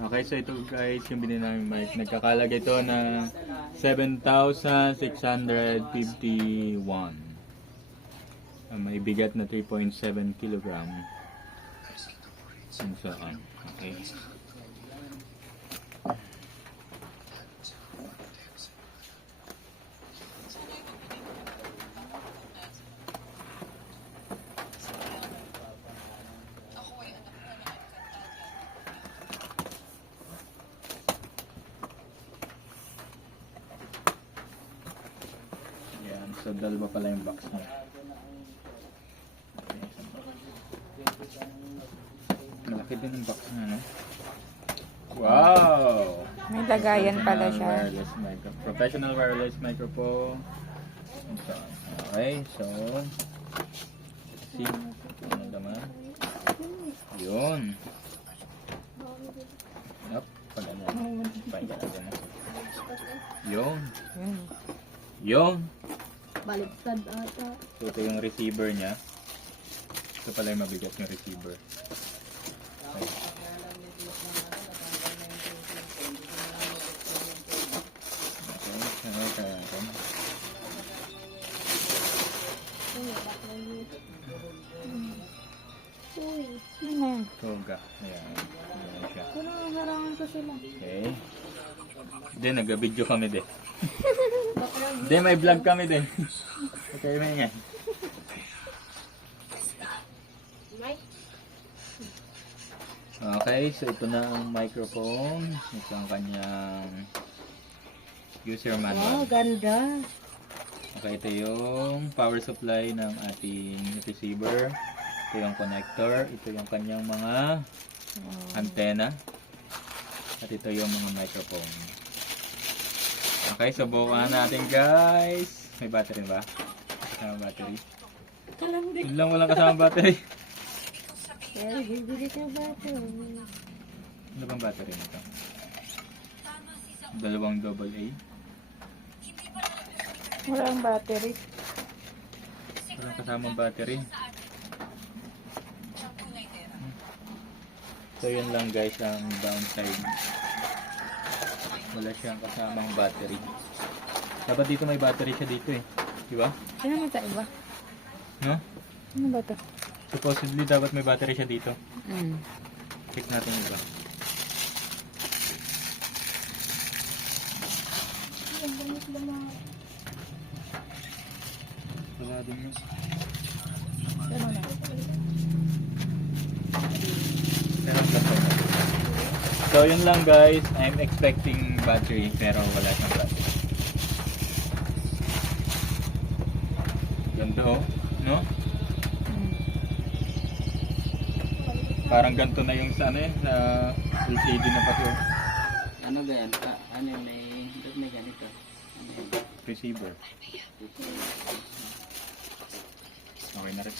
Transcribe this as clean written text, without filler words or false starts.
Okay, so ito guys, yung binili namin mic. Nagkakalaga ito na 7,651. May bigat na 3.7 kilogram. And so on. Okay. Yan, so dalawa pala yung box niya. Malaki din ang box niya, no? Wow! May lagayan pala siya. Wireless professional wireless microphone. And so on. Okay, so see, ano naman? Yun. Yup, pag-ano. Pag-ano na. Yun. Yun. Baliktad ata. So ito yung receiver niya. Ito pala yung mabigat yung receiver. Okay. Uy. Ano? Toga. Ayan. Ayan siya. Pero harangan ko sila. Okay. Then, nag-video kami din. Then, may vlog kami din. Okay, may nga. Okay, so ito na ang microphone. Ito ang kanyang user Wow, manual. ganda. Okay, ito yung power supply ng ating receiver. Ito yung connector. Ito yung kanyang mga antenna. At ito yung mga microphone. Okay, so bukuhan natin guys. May battery ba? Kasama battery? Yun lang, walang kasama battery. Pero bibili ka ba ito? Ano bang battery nito? Dalawang AA. Walang battery. Walang kasamang battery. So yun lang guys ang downside. Wala siyang kasamang battery. Dapat dito may battery siya dito eh. Di ba? Ano naman sa iba? No? Ano ba ito? Supposedly dapat may battery siya dito. Mm. Check natin iba. Wala din yun. Ano na? So yun lang guys, I'm expecting battery pero wala siyang battery. Ganda oh, no? Parang ganito na yung sa ano eh, na LCD na pati oh. Ano ganyan? Ano yung may ganito? Ano yun? Receiver. Okay na rin.